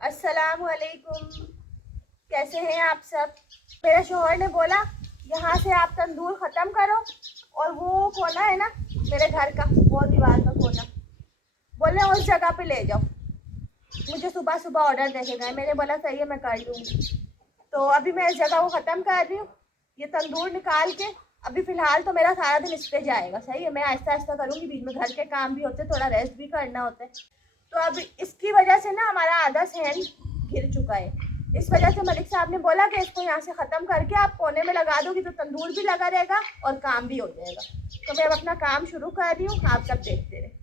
अस्सलाम वालेकुम। कैसे हैं आप सब? मेरे शोहर ने बोला यहाँ से आप तंदूर ख़त्म करो और वो कोना है ना मेरे घर का, वो दीवार का कोना, बोले उस जगह पे ले जाओ। मुझे सुबह सुबह ऑर्डर दे के गए। मैंने बोला सही है, मैं कर लूँगी। तो अभी मैं इस जगह को ख़त्म कर रही हूँ। ये तंदूर निकाल के अभी फ़िलहाल तो मेरा सारा दिन इस पे जाएगा। सही है, मैं आहिस्ता आहिस्ता करूँगी। बीच में घर के काम भी होते, थोड़ा रेस्ट भी करना होता है। तो अब इसकी वजह से ना हमारा आधा सहन गिर चुका है। इस वजह से मलिक साहब ने बोला कि इसको यहाँ से ख़त्म करके आप कोने में लगा दोगी तो तंदूर भी लगा रहेगा और काम भी हो जाएगा। तो मैं अब अपना काम शुरू कर रही हूँ, आप सब देखते रहे।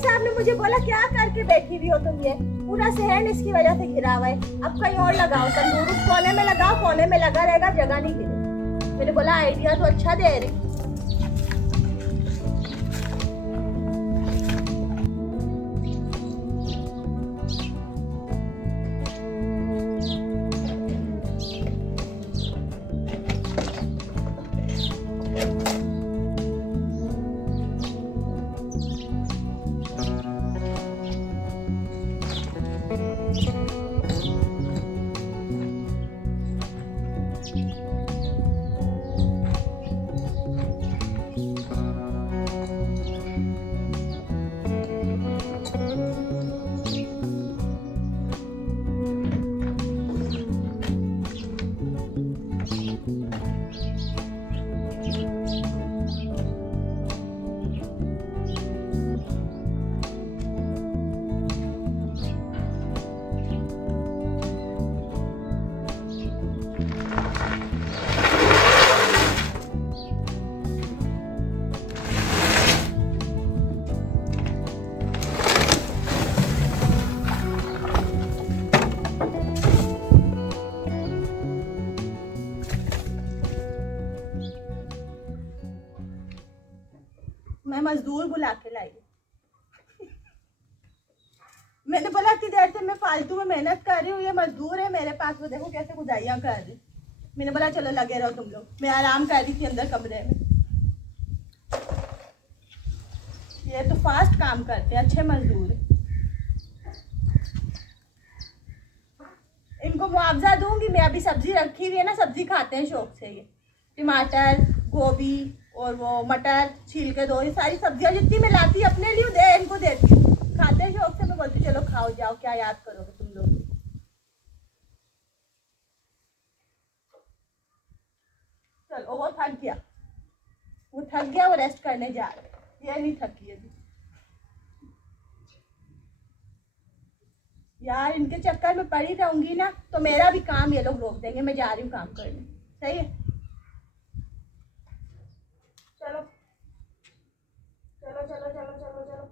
साहब ने मुझे बोला क्या करके बैठी हुई हो तुम, ये पूरा शहर इसकी वजह से घिरा हुआ है, अब कहीं और लगाओ तंदूर, उस कोने में लगाओ, कोने में लगा रहेगा, जगह नहीं गिरे। मैंने बोला आइडिया तो अच्छा दे रही। मैं मजदूर बुला के लाई। मैंने बोला कि देर से मैं फालतू में मेहनत कर रही हूँ, ये मजदूर है मेरे पास, वो देखो कैसे खुदाइयाँ कर रही। मैंने बोला चलो लगे रहो तुम लोग, मैं आराम कर रही थी अंदर कमरे में। ये तो फास्ट काम करते हैं, अच्छे मजदूर है। इनको मुआवजा दूंगी मैं, अभी सब्जी रखी हुई है ना, सब्जी खाते हैं शौक से, ये टमाटर, गोभी और वो मटर छील के दो, ये सारी सब्जियां जितनी मैं लाती अपने लिए दे इनको देती हूँ, खाते हैं शौक से। मैं बोलती चलो खाओ जाओ, क्या याद करोगे तुम लोग। चलो वो थक गया, वो रेस्ट करने जा रहे, ये नहीं थकी अभी। यार इनके चक्कर में पड़ी रहूंगी ना तो मेरा भी काम ये लोग रोक देंगे, मैं जा रही हूँ काम करने। सही है, चलो चलो चलो चलो चलो चलो।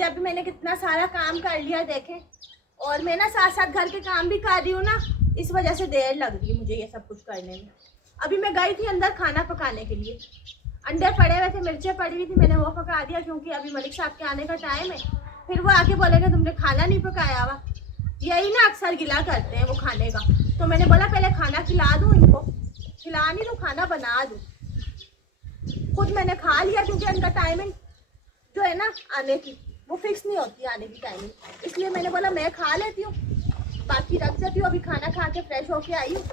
जी अभी मैंने कितना सारा काम कर लिया देखें, और मैं ना साथ साथ घर के काम भी कर रही हूँ ना, इस वजह से देर लग रही है मुझे ये सब कुछ करने में। अभी मैं गई थी अंदर खाना पकाने के लिए, अंडे पड़े हुए थे, मिर्चें पड़ी हुई थी, मैंने वो पका दिया क्योंकि अभी मलिक साहब के आने का टाइम है। फिर वो आके बोलेगा तुमने खाना नहीं पकाया हुआ, यही ना अक्सर गिला करते हैं वो खाने का। तो मैंने बोला पहले खाना खिला दूँ इनको, खिला नहीं दूँ खाना बना दूँ। खुद मैंने खा लिया क्योंकि उनका टाइमिंग जो है ना आने की वो फिक्स नहीं होती आने की टाइमिंग, इसलिए मैंने बोला मैं खा लेती हूँ, बाकी रख देती हूँ। अभी खाना खा के फ्रेश होके आई हूँ।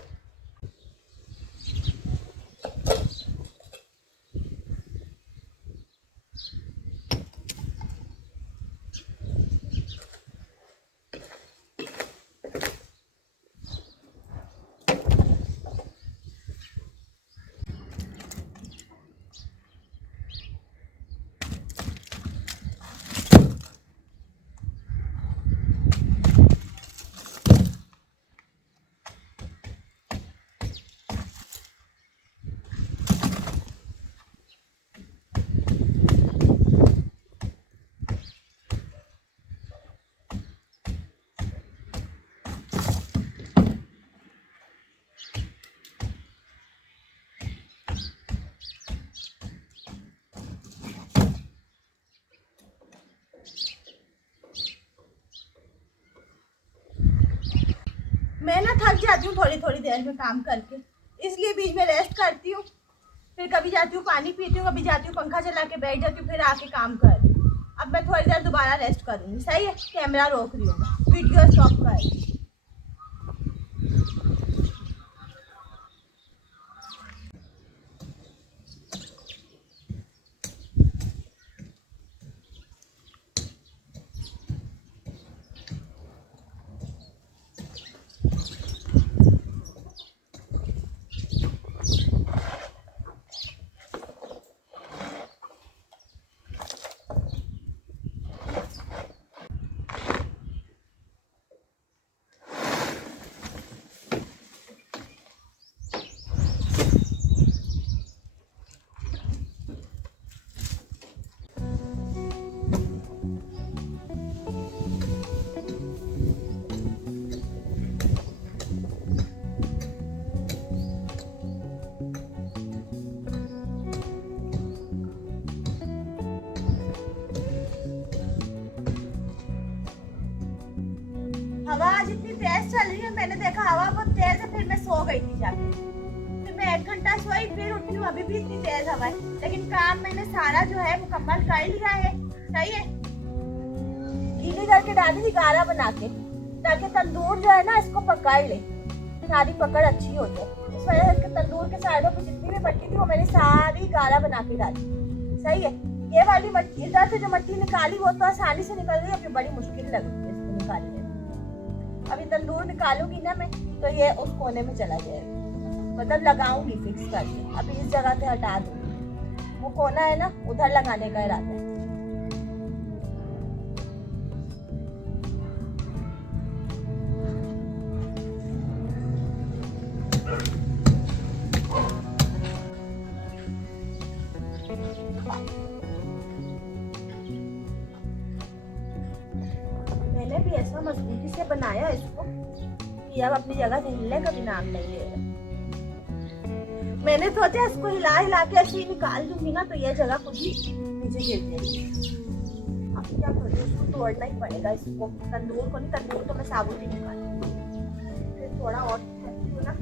मैं ना थक जाती हूँ थोड़ी थोड़ी देर में काम करके, इसलिए बीच में रेस्ट करती हूँ। फिर कभी जाती हूँ पानी पीती हूँ, कभी जाती हूँ पंखा चला के बैठ जाती हूँ, फिर आके काम कर रही हूँ। अब मैं थोड़ी देर दोबारा रेस्ट करूँगी। सही है, कैमरा रोक रही हूँ, वीडियो स्टॉप कर रही हूँ। हवा आज इतनी तेज चल रही है, मैंने देखा हवा बहुत तेज है, फिर मैं सो गई थी जाके। फिर मैं 1 घंटा सोई, फिर उठी हूँ, अभी भी इतनी तेज हवा है, लेकिन काम मैंने सारा जो है मुकम्मल कर लिया है। सही है, गीली करके डाली थी गारा बना के, ताकि तंदूर जो है ना इसको पकड़ ले, सारी पकड़ अच्छी हो जाए। इस वजह से तंदूर के साइडों पे जितनी भी मट्टी थी वो मैंने सारी गारा बना के डाली। सही है, ये वाली मट्टी इधर से जो मट्टी निकाली वो तो आसानी से निकल गई, अभी बड़ी मुश्किल लग रही है इसको निकालने में। अभी तंदूर निकालूंगी ना मैं तो ये उस कोने में चला जाएगा, मतलब लगाऊंगी फिक्स करके। अभी इस जगह से हटा दूंगी, वो कोना है ना उधर लगाने का इरादा है। मैंने भी ऐसा मजबूती से बनाया इसको कि अब अपनी जगह से हिलने का भी नाम नहीं ले रहा। मैंने सोचा इसको हिला हिला के ऐसे ही निकाल दूंगी ना तो ये जगह खुद ही नीचे गिर जाएगी। अब क्या करूँ, इसको तोड़ना ही पड़ेगा, इसको तंदूर को नहीं, तंदूर तो मैं साबुत ही निकालूंगी। फिर थोड़ा और ना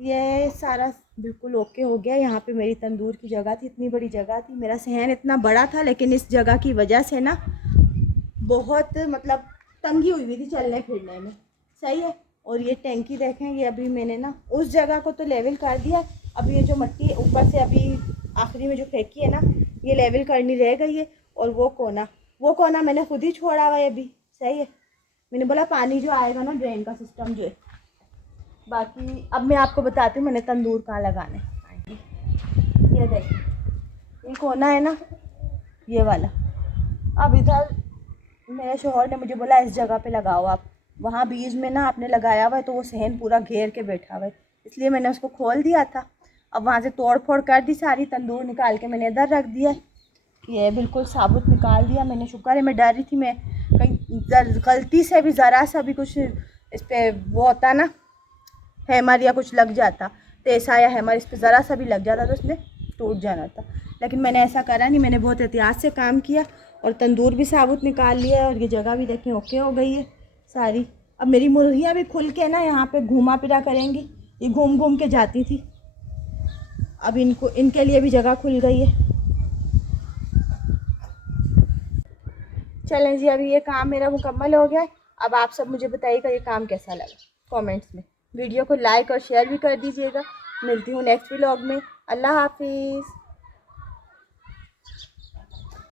ये सारा बिल्कुल ओके हो गया। यहाँ पे मेरी तंदूर की जगह थी, इतनी बड़ी जगह थी, मेरा सहन इतना बड़ा था, लेकिन इस जगह की वजह से ना बहुत मतलब तंगी हुई थी चलने फिरने में। सही है। और ये टैंकी देखें, ये अभी मैंने ना उस जगह को तो लेवल कर दिया। अभी ये जो मट्टी ऊपर से अभी आखिरी में जो फेंकी है ना, ये लेवल करनी रह गई है। और वो कोना मैंने खुद ही छोड़ा हुआ है अभी। सही है। मैंने बोला पानी जो आएगा ना, ड्रेन का सिस्टम जो है। बाकी अब मैं आपको बताती हूँ मैंने तंदूर कहाँ लगाने। ये देखिए, ये कोना है ना, ये वाला। अब इधर मेरे शोहर ने मुझे बोला इस जगह पे लगाओ आप। वहाँ बीच में ना आपने लगाया हुआ है तो वो सहन पूरा घेर के बैठा हुआ है, इसलिए मैंने उसको खोल दिया था। अब वहाँ से तोड़ फोड़ कर दी, सारी तंदूर निकाल के मैंने इधर रख दिया। ये बिल्कुल साबुत निकाल दिया मैंने। शुक्र है, मैं डर रही थी मैं कहीं गलती से भी ज़रा सा भी कुछ इस पर वो होता ना, हैमर या कुछ लग जाता, तेसा या हैमर इस पर ज़रा सा भी लग जाता तो इसने टूट जाना था। लेकिन मैंने ऐसा करा नहीं, मैंने बहुत एहतियात से काम किया और तंदूर भी साबुत निकाल लिया। और ये जगह भी देखें ओके हो गई है सारी। अब मेरी मुर्गियाँ भी खुल के ना यहाँ पे घूमा फिरा करेंगी, ये घूम घूम के जाती थी। अब इनके लिए भी जगह खुल गई है। चलें जी, अभी ये काम मेरा मुकम्मल हो गया है। अब आप सब मुझे बताइएगा ये काम कैसा लगा कमेंट्स में। वीडियो को लाइक और शेयर भी कर दीजिएगा। मिलती हूँ नेक्स्ट व्लॉग में। अल्लाह हाफिज़।